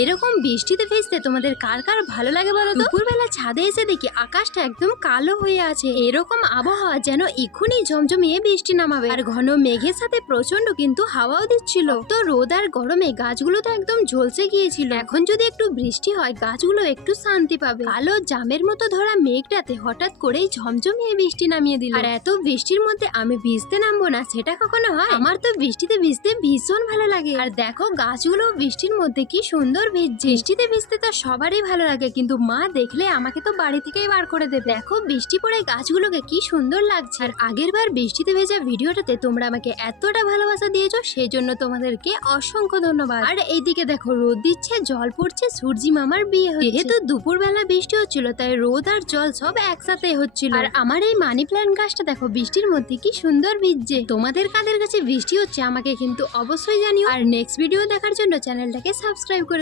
এরকম বৃষ্টিতে ভেজতে তোমাদের কার কার ভালো লাগে বলো তো? দুপুরবেলা ছাদে এসে দেখি আকাশটা একদম কালো হয়ে আছে। এরকম আবহাওয়া যেন এক্ষুনি ঝমঝমিয়ে বৃষ্টি নামাবে, আর ঘন মেঘের সাথে প্রচন্ড কিন্তু হাওয়াও দিচ্ছিল। তো রোদ আর গরমে গাছগুলো তো একদম ঝলসে গিয়েছিল। এখন যদি একটু বৃষ্টি হয় গাছগুলো একটু শান্তি পাবে। কালো জামের মতো ধরা মেঘটাতে হঠাৎ করেই ঝমঝমিয়ে বৃষ্টি নামিয়ে দিল। আর এত বৃষ্টির মধ্যে আমি ভিজতে নামবো না, সেটা কখনো হয়? আমার তো বৃষ্টিতে ভিজতে ভীষণ ভালো লাগে। আর দেখো গাছগুলো বৃষ্টির মধ্যে কি সুন্দর ভিজছে। বৃষ্টিতে ভিজতে তো সবারই ভালো লাগে, কিন্তু মা দেখলে আমাকে তো বাড়ি থেকেই বার করে দেবে। দেখো বৃষ্টি পড়ে গাছগুলোকে কি সুন্দর লাগছে। আর আগের বার বৃষ্টিতে ভেজা ভিডিওটাতে তোমরা আমাকে এতটা ভালোবাসা দিয়েছো, সেই জন্য তোমাদেরকে অসংখ্য ধন্যবাদ। আর এইদিকে দেখো রোদ দিচ্ছে, জল পড়ছে, সূর্যি মামার বিয়ে হয়েছে। যেহেতু দুপুরবেলা বৃষ্টি হচ্ছিল তাই রোদ আর জল সব একসাথে হচ্ছিল। আর আমার এই মানি প্ল্যান্ট গাছটা দেখো বৃষ্টির মধ্যে কি সুন্দর ভিজছে। তোমাদের কাদের কাছে বৃষ্টি হচ্ছে আমাকে কিন্তু অবশ্যই জানিও। আর নেক্সট ভিডিও দেখার জন্য চ্যানেলটাকে সাবস্ক্রাইব করে